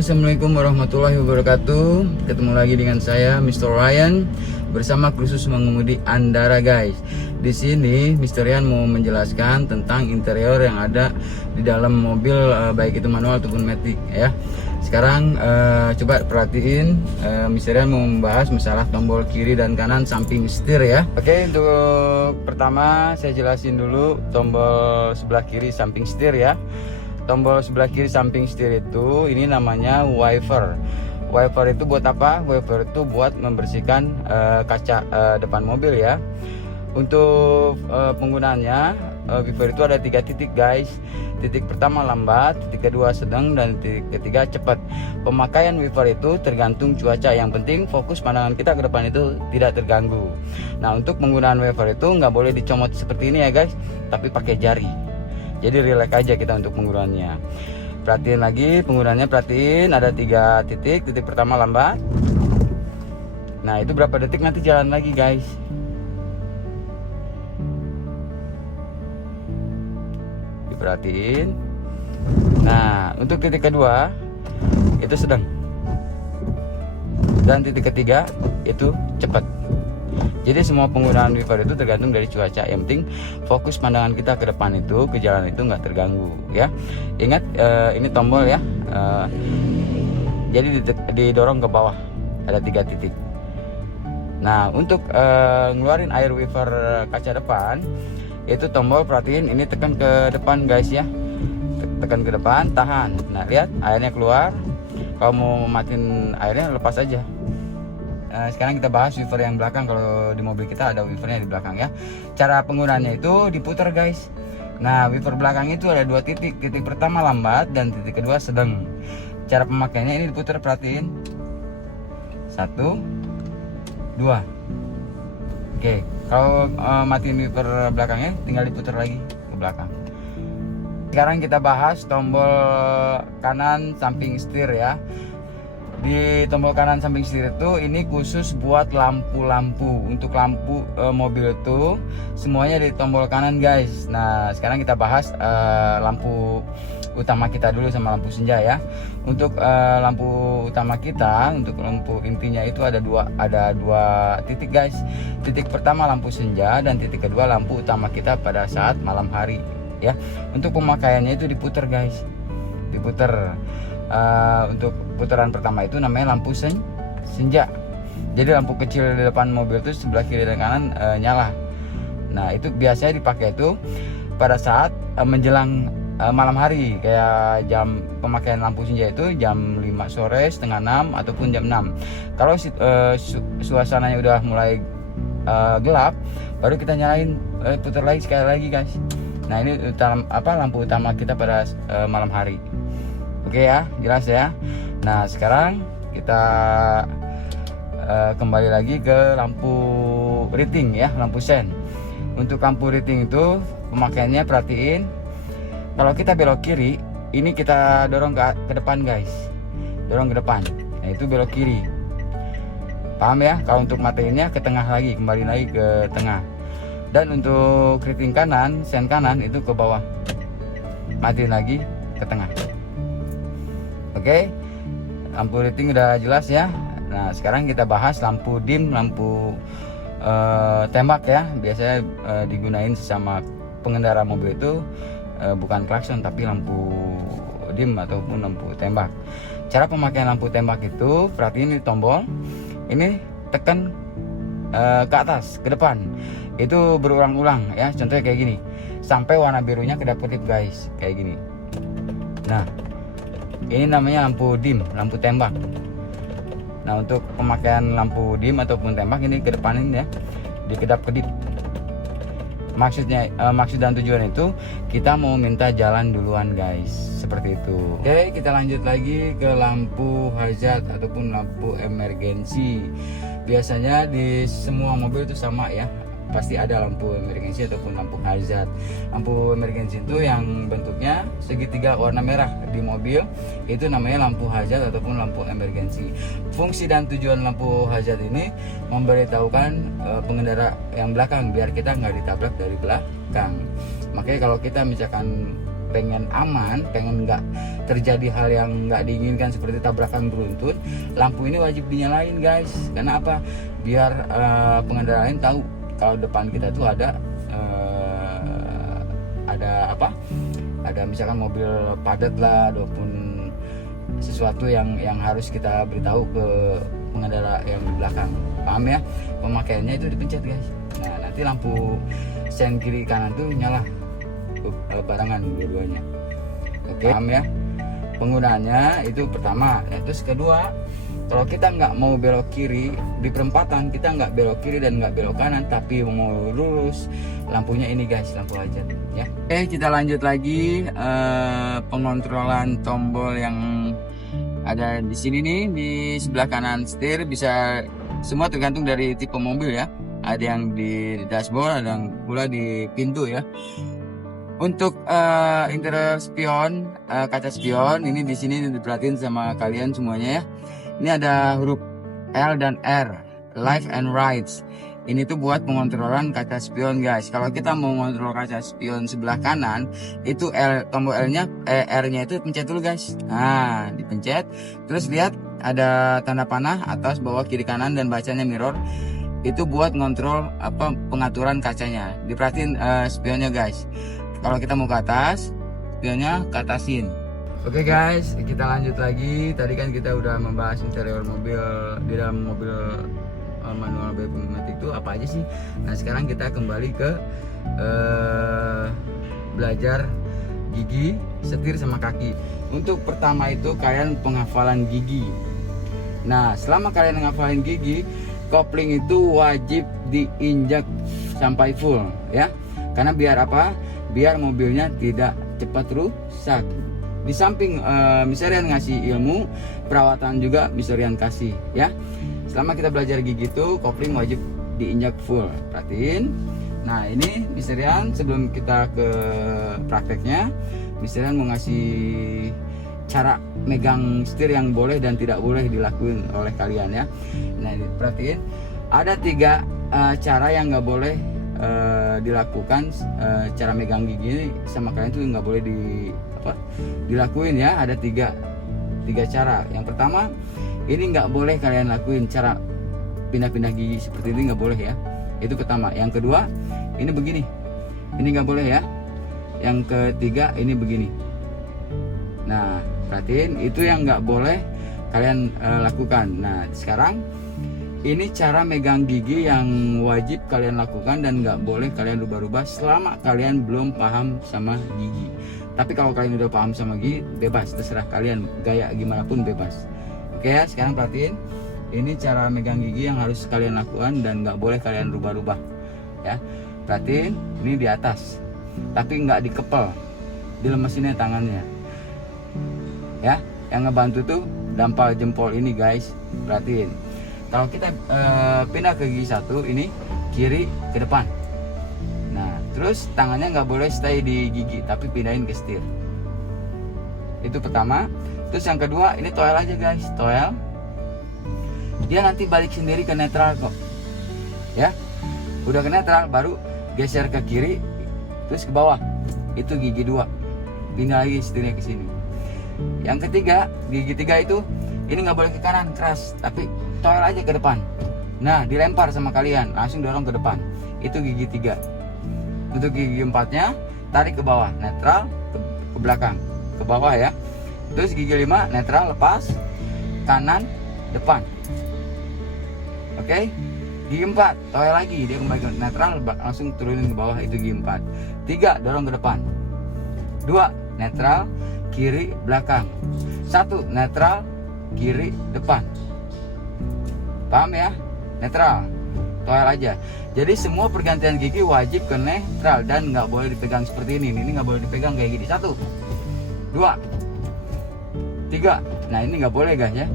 Assalamualaikum warahmatullahi wabarakatuh. Ketemu lagi dengan saya Mr. Ryan bersama kursus mengemudi Andara guys. Di sini Mr. Ryan mau menjelaskan tentang interior yang ada di dalam mobil, baik itu manual ataupun matic ya. Sekarang coba perhatiin, Mr. Ryan mau membahas masalah tombol kiri dan kanan samping setir ya. Oke, untuk pertama saya jelasin dulu tombol sebelah kiri samping setir ya. Tombol sebelah kiri samping setir itu ini namanya wiper. Wiper itu buat apa? Wiper itu buat membersihkan kaca depan mobil ya. Untuk penggunaannya, wiper itu ada 3 titik guys. Titik pertama lambat, titik kedua sedang, dan titik ketiga cepat. Pemakaian wiper itu tergantung cuaca. Yang penting fokus pandangan kita ke depan itu tidak terganggu. Nah, untuk penggunaan wiper itu nggak boleh dicomot seperti ini ya guys, tapi pakai jari. Jadi relax aja kita untuk penggunaannya. Perhatiin lagi penggunaannya, perhatiin ada 3 titik. Titik pertama lambat. Nah, itu berapa detik nanti jalan lagi guys. Diperhatiin. Nah, untuk titik kedua itu sedang. Dan titik ketiga itu cepat. Jadi semua penggunaan wiper itu tergantung dari cuaca. Yang penting fokus pandangan kita ke depan itu, ke jalan itu nggak terganggu ya. Ingat, ini tombol ya. Jadi didorong ke bawah, ada 3 titik. Nah, untuk ngeluarin air wiper kaca depan itu tombol, perhatiin ini tekan ke depan guys ya. Tekan ke depan, tahan. Nah, lihat airnya keluar. Kalau mau matiin airnya lepas aja. Sekarang kita bahas wiper yang belakang. Kalau di mobil kita ada wipernya di belakang ya. Cara penggunaannya itu diputar guys. Nah, wiper belakang itu ada 2 titik. Titik pertama lambat dan titik kedua sedang. Cara pemakaiannya ini diputar, perhatiin. 1, 2. Oke, kalau matiin wiper belakangnya tinggal diputar lagi ke belakang. Sekarang kita bahas tombol kanan samping setir ya. Di tombol kanan samping setir itu ini khusus buat lampu-lampu. Untuk lampu mobil itu semuanya di tombol kanan guys. Nah, sekarang kita bahas lampu utama kita dulu sama lampu senja ya. Untuk lampu utama kita, untuk lampu intinya itu ada dua titik guys. Titik pertama lampu senja dan titik kedua lampu utama kita pada saat malam hari ya. Untuk pemakaiannya itu diputar guys, diputar. Untuk putaran pertama itu namanya lampu senja. Jadi lampu kecil di depan mobil itu sebelah kiri dan kanan nyala. Nah, itu biasanya dipakai itu pada saat menjelang malam hari, kayak jam pemakaian lampu senja itu jam 5 sore, setengah 6 ataupun jam 6. Kalau suasananya udah mulai gelap, baru kita nyalain, putar lagi sekali lagi guys. Nah, ini lampu utama kita pada malam hari. Oke ya, jelas ya. Nah, sekarang kita kembali lagi ke lampu riting ya, lampu sen. Untuk lampu riting itu pemakaiannya, perhatiin. Kalau kita belok kiri, ini kita dorong ke depan guys. Dorong ke depan. Nah, itu belok kiri. Paham ya? Kalau untuk mateinnya ke tengah lagi, kembali lagi ke tengah. Dan untuk riting kanan, sen kanan itu ke bawah. Matiin lagi ke tengah. Oke, lampu riting udah jelas ya. Nah, sekarang kita bahas lampu dim, lampu tembak ya. Biasanya digunain sama pengendara mobil itu bukan klakson tapi lampu dim ataupun lampu tembak. Cara pemakaian lampu tembak itu, perhatiin ini tombol. Ini tekan ke atas, ke depan. Itu berulang-ulang ya. Contohnya kayak gini. Sampai warna birunya kedap-kedip guys, kayak gini. Nah, ini namanya lampu dim, lampu tembak. Nah, untuk pemakaian lampu dim ataupun tembak ini ke depanin ya, dikedap-kedip. Maksudnya, maksud dan tujuan itu kita mau minta jalan duluan guys, seperti itu. Oke, kita lanjut lagi ke lampu hazard ataupun lampu emergensi. Biasanya di semua mobil itu sama ya, pasti ada lampu emergensi ataupun lampu hazard. Lampu emergensi itu yang bentuknya segitiga warna merah di mobil, itu namanya lampu hazard ataupun lampu emergensi. Fungsi dan tujuan lampu hazard ini memberitahukan pengendara yang belakang biar kita nggak ditabrak dari belakang. Makanya kalau kita misalkan pengen aman, pengen nggak terjadi hal yang nggak diinginkan seperti tabrakan beruntun, lampu ini wajib dinyalain guys. Karena apa? Biar pengendara lain tahu kalau depan kita tuh ada apa? Ada misalkan mobil padat lah, ataupun sesuatu yang harus kita beritahu ke pengendara yang di belakang. Paham ya? Pemakaiannya itu dipencet guys. Nah nanti lampu sen kiri kanan tuh nyala barengan dua-duanya. Oke, paham ya? Penggunaannya itu pertama. Nah, terus kedua, kalau kita nggak mau belok kiri di perempatan, kita nggak belok kiri dan nggak belok kanan, tapi mau lurus, lampunya ini guys, lampu hajat ya. Oke, kita lanjut lagi pengontrolan tombol yang ada di sini nih, di sebelah kanan setir. Bisa semua tergantung dari tipe mobil ya. Ada yang di dashboard, ada yang pula di pintu ya. Untuk interior spion, kaca spion ini di sini diperhatiin sama kalian semuanya ya. Ini ada huruf L dan R, left and right. Ini tuh buat pengontrolan kaca spion guys. Kalau kita mau mengontrol kaca spion sebelah kanan, itu tombol R-nya itu pencet dulu guys. Nah, dipencet. Terus lihat ada tanda panah atas, bawah, kiri, kanan, dan bacanya mirror. Itu buat ngontrol pengaturan kacanya. Diperhatiin spionnya guys. Kalau kita mau ke atas, spionnya ke atasin. Oke guys, kita lanjut lagi. Tadi kan kita udah membahas interior mobil. Di dalam mobil manual Matic itu apa aja sih? Nah sekarang kita kembali ke belajar gigi, setir, sama kaki. Untuk pertama itu kalian penghafalan gigi. Nah selama kalian menghafalin gigi, kopling itu wajib diinjak sampai full ya. Karena biar apa? Biar mobilnya tidak cepat rusak. Di samping Miserian ngasih ilmu, perawatan juga Miserian kasih ya. Selama kita belajar gigi itu, kopling wajib diinjak full. Perhatiin. Nah ini Miserian sebelum kita ke prakteknya, Miserian mau ngasih cara megang setir yang boleh dan tidak boleh dilakuin oleh kalian ya. Nah ini perhatiin, ada 3 cara yang nggak boleh dilakukan. Cara megang gigi ini sama kalian tuh nggak boleh dilakuin ya. Ada tiga cara. Yang pertama, ini nggak boleh kalian lakuin cara pindah-pindah gigi seperti ini, nggak boleh ya. Itu pertama. Yang kedua, ini begini, ini nggak boleh ya. Yang ketiga, ini begini. Nah perhatiin, itu yang nggak boleh kalian lakukan. Nah sekarang ini cara megang gigi yang wajib kalian lakukan dan nggak boleh kalian rubah-rubah selama kalian belum paham sama gigi. Tapi kalau kalian udah paham sama gigi, bebas, terserah kalian, gaya gimana pun bebas. Oke ya, sekarang perhatiin, ini cara megang gigi yang harus kalian lakukan dan nggak boleh kalian rubah-rubah ya. Perhatiin, ini di atas, tapi nggak dikepel, dilemesinnya tangannya ya. Yang ngebantu tuh dampal jempol ini guys. Perhatiin, kalau kita pindah ke gigi 1, ini kiri ke depan. Nah terus tangannya nggak boleh stay di gigi, tapi pindahin ke setir. Itu pertama. Terus yang kedua, ini toel aja guys, toel. Dia nanti balik sendiri ke netral kok ya. Udah ke netral, baru geser ke kiri, terus ke bawah. Itu gigi 2, pindah lagi setirnya ke sini. Yang ketiga, gigi 3 itu, ini nggak boleh ke kanan keras, tapi toel aja ke depan. Nah dilempar sama kalian, langsung dorong ke depan. Itu gigi 3. Untuk gigi 4-nya, tarik ke bawah, netral, ke belakang, ke bawah ya. Terus gigi 5, netral, lepas, kanan, depan. Oke. Gigi 4, toel lagi, dia kembali ke netral, langsung turunin ke bawah. Itu gigi 4. 3, dorong ke depan. 2, netral, kiri, belakang. 1, netral, kiri, depan. Paham ya? Netral, toel aja. Jadi semua pergantian gigi wajib ke netral dan nggak boleh dipegang seperti ini. Ini nggak boleh dipegang kayak gini. 1, 2, 3. Nah ini nggak boleh guys ya.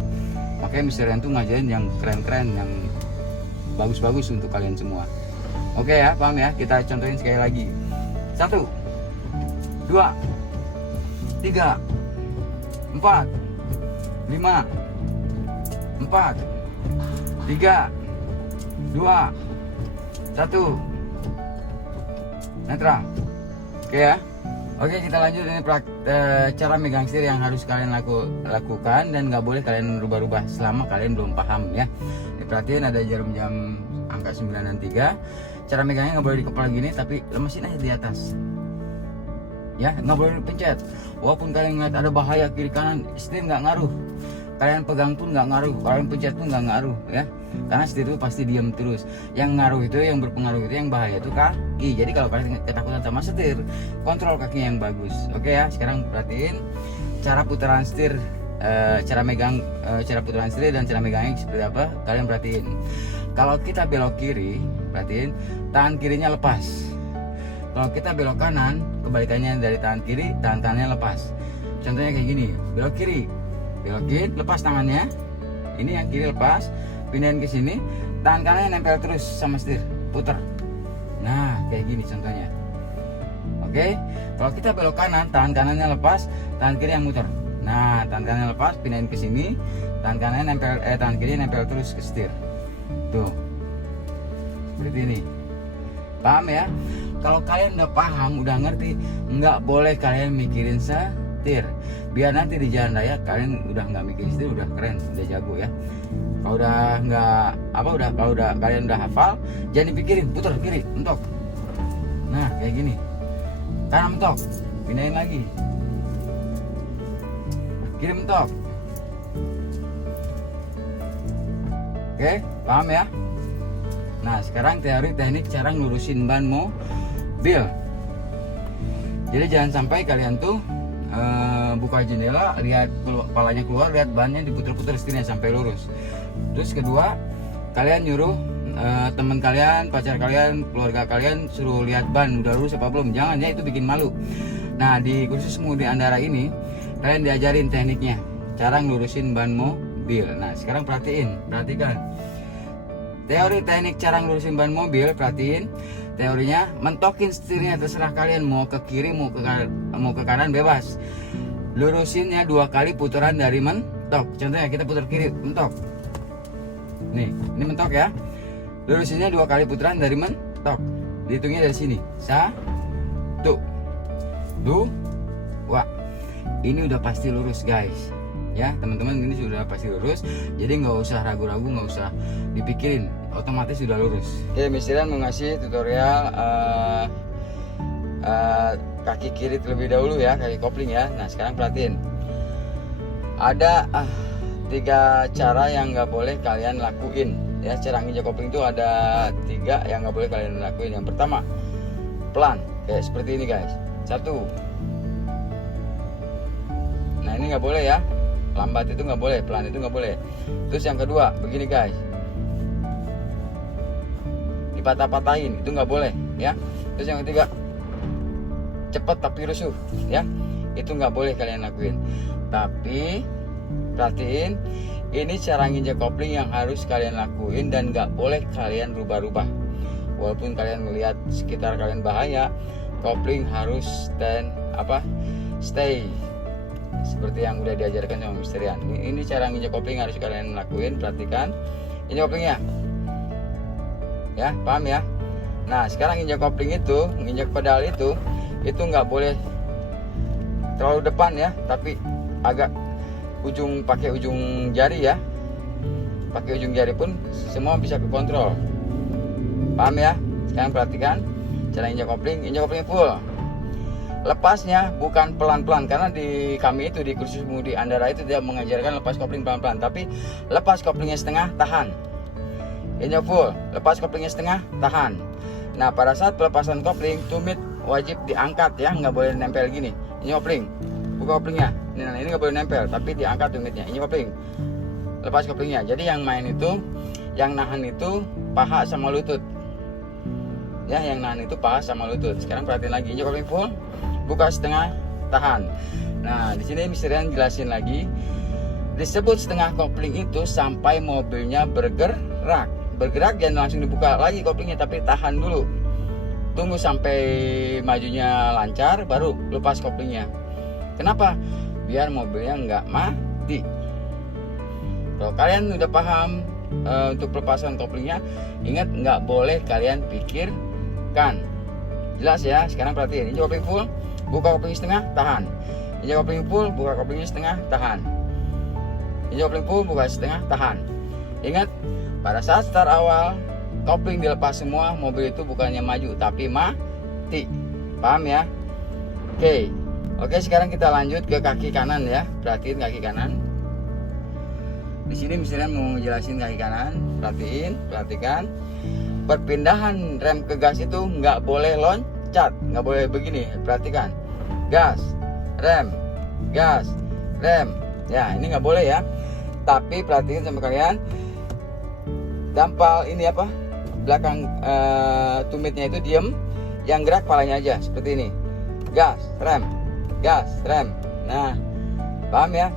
Makanya Miserian tuh ngajarin yang keren-keren, yang bagus-bagus untuk kalian semua. Oke ya, paham ya? Kita contohin sekali lagi. 1, 2, 3, 4, 5, 4, 3, 2, 1, netral. Oke ya. Oke, kita lanjut ini cara megang setir yang harus kalian lakukan dan nggak boleh kalian rubah-rubah selama kalian belum paham ya. Perhatiin ada jarum jam angka 9 dan 3. Cara megangnya nggak boleh di kepala gini, tapi lemesin aja di atas. Ya, nggak boleh dipencet. Walaupun kalian ngeliat ada bahaya kiri kanan, setir nggak ngaruh. Kalian pegang pun nggak ngaruh, kalian pencet pun nggak ngaruh ya. Karena setir itu pasti diam terus. Yang ngaruh itu, yang berpengaruh itu, yang bahaya itu kaki. Jadi kalau kalian ketakutan sama setir, kontrol kakinya yang bagus. Oke ya, sekarang perhatiin cara putaran setir, cara megang, cara putaran setir dan cara megangnya seperti apa. Kalian perhatiin. Kalau kita belok kiri, perhatiin tangan kirinya lepas. Kalau kita belok kanan, kebalikannya dari tangan kiri, tangan kanannya lepas. Contohnya kayak gini, belok kiri, belokin, lepas tangannya. Ini yang kiri lepas, pindahin ke sini, tangan kanannya nempel terus sama setir, putar. Nah, kayak gini contohnya. Oke, kalau kita belok kanan, tangan kanannya lepas, tangan kiri yang muter. Nah, tangan kanannya lepas, pindahin ke sini, tangan kanannya nempel, tangan kiri nempel terus ke setir. Tuh, seperti ini. Paham ya? Kalau kalian udah paham, udah ngerti, nggak boleh kalian mikirin setir. Biar nanti di jalan raya kalian udah nggak mikirin setir, udah keren, udah jago ya. Kalau udah nggak kalau udah kalian udah hafal, jangan dipikirin, putar kiri, mentok. Nah, kayak gini. Kanan mentok, pindahin lagi. Kiri mentok. Oke, paham ya? Nah, sekarang teori teknik cara ngelurusin ban mobil. Jadi jangan sampai kalian tuh buka jendela, lihat kepalanya keluar, lihat bannya diputer-puter setirnya sampai lurus. Terus kedua, kalian nyuruh teman kalian, pacar kalian, keluarga kalian suruh lihat ban udah lurus apa belum. Jangan ya, itu bikin malu. Nah, di kursus Mudi Andara ini kalian diajarin tekniknya, cara ngelurusin ban mobil. Nah, sekarang perhatikan teori teknik cara ngelurusin ban mobil. Perhatiin teorinya, mentokin setirnya terserah kalian mau ke kiri mau ke kanan bebas. Lurusinnya 2 kali putaran dari mentok. Contohnya kita putar kiri, mentok. Nih, ini mentok ya. Lurusinnya 2 kali putaran dari mentok. Dihitungnya dari sini. 1, 2. Ini udah pasti lurus guys. Ya teman-teman, ini sudah pasti lurus. Jadi nggak usah ragu-ragu, nggak usah dipikirin, otomatis sudah lurus. Oke, Mistiran mau ngasih tutorial kaki kiri terlebih dahulu ya, kaki kopling ya. Nah sekarang perhatiin, ada 3 cara yang nggak boleh kalian lakuin ya. Cara nginjak kopling itu ada 3 yang nggak boleh kalian lakuin. Yang pertama, pelan, kayak seperti ini guys. 1. Nah ini nggak boleh ya, lambat itu nggak boleh, pelan itu nggak boleh. Terus yang kedua, begini guys, dipatah-patahin, itu nggak boleh ya. Terus yang ketiga, cepet tapi rusuh ya, itu nggak boleh kalian lakuin. Tapi perhatiin, ini cara nginjak kopling yang harus kalian lakuin dan nggak boleh kalian rubah-rubah. Walaupun kalian melihat sekitar kalian bahaya, kopling harus stay seperti yang udah diajarkan sama Misterian. Ini cara nginjak kopling harus kalian lakuin. Perhatikan injak koplingnya ya, paham ya. Nah sekarang injak kopling itu, nginjak pedal itu nggak boleh terlalu depan ya, tapi agak pakai ujung jari ya. Pakai ujung jari pun semua bisa kekontrol, paham ya. Sekarang perhatikan cara injak kopling full. Lepasnya bukan pelan-pelan, karena di kami itu di kursus Mudi Andara itu dia mengajarkan lepas kopling pelan-pelan, tapi lepas koplingnya setengah, tahan. Injak full, lepas koplingnya setengah, tahan. Nah pada saat pelepasan kopling, tumit wajib diangkat ya, nggak boleh nempel gini. Injak kopling, buka koplingnya. Ini nggak boleh nempel, tapi diangkat tumitnya. Injak kopling, lepas koplingnya. Jadi yang main itu, yang nahan itu paha sama lutut. Ya, yang nahan itu paha sama lutut. Sekarang perhatiin lagi, injak kopling full, buka setengah, tahan. Nah, di sini Misterian jelasin lagi. Disebut setengah kopling itu sampai mobilnya bergerak. Bergerak jangan langsung dibuka lagi koplingnya, tapi tahan dulu. Tunggu sampai majunya lancar, baru lepas koplingnya. Kenapa? Biar mobilnya nggak mati. Kalau kalian udah paham untuk pelepasan koplingnya, ingat nggak boleh kalian pikirkan. Jelas ya. Sekarang perhatiin, ini kopling full, buka kopling setengah, tahan. Injak kopling full, buka koplingnya setengah, tahan. Injak kopling full, buka setengah, tahan. Ingat, pada saat start awal kopling dilepas semua, mobil itu bukannya maju tapi mati. Paham ya? Oke, sekarang kita lanjut ke kaki kanan ya. Perhatiin kaki kanan. Di sini misalnya mau jelasin kaki kanan, perhatikan. Perpindahan rem ke gas itu nggak boleh loncat, nggak boleh begini. Perhatikan, gas, rem. Ya, ini nggak boleh ya. Tapi perhatiin sama kalian, dampal ini apa? Belakang tumitnya itu diem, yang gerak kepalanya aja seperti ini. Gas, rem. Nah, paham ya?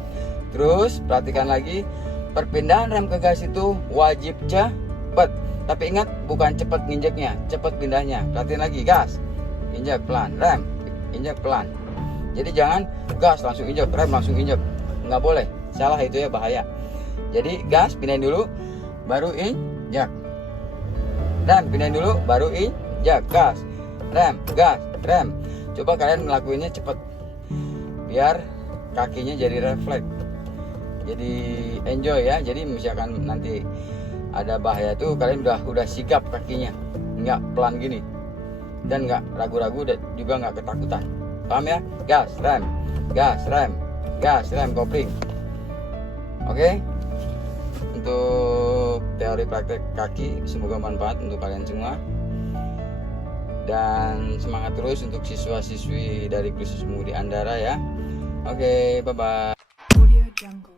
Terus perhatikan lagi, perpindahan rem ke gas itu wajib cepet. Tapi ingat, bukan cepet nginjeknya, cepet pindahnya. Perhatiin lagi, gas, injek pelan, rem, injek pelan. Jadi jangan gas langsung injek, rem langsung injek, nggak boleh, salah itu ya, bahaya. Jadi gas pindahin dulu, baru injek. Rem pindahin dulu, baru injek. Gas, rem. Coba kalian ngelakuinnya cepet, biar kakinya jadi refleks, jadi enjoy ya. Jadi misalkan nanti ada bahaya tuh, kalian udah sigap kakinya, nggak pelan gini, dan nggak ragu-ragu, dan juga nggak ketakutan. Paham ya? Gas, rem, kopling. Oke. Untuk teori praktek kaki, semoga manfaat untuk kalian semua. Dan semangat terus untuk siswa-siswi dari kursus Mudi Andara ya. Oke, bye-bye. Audio Jungle.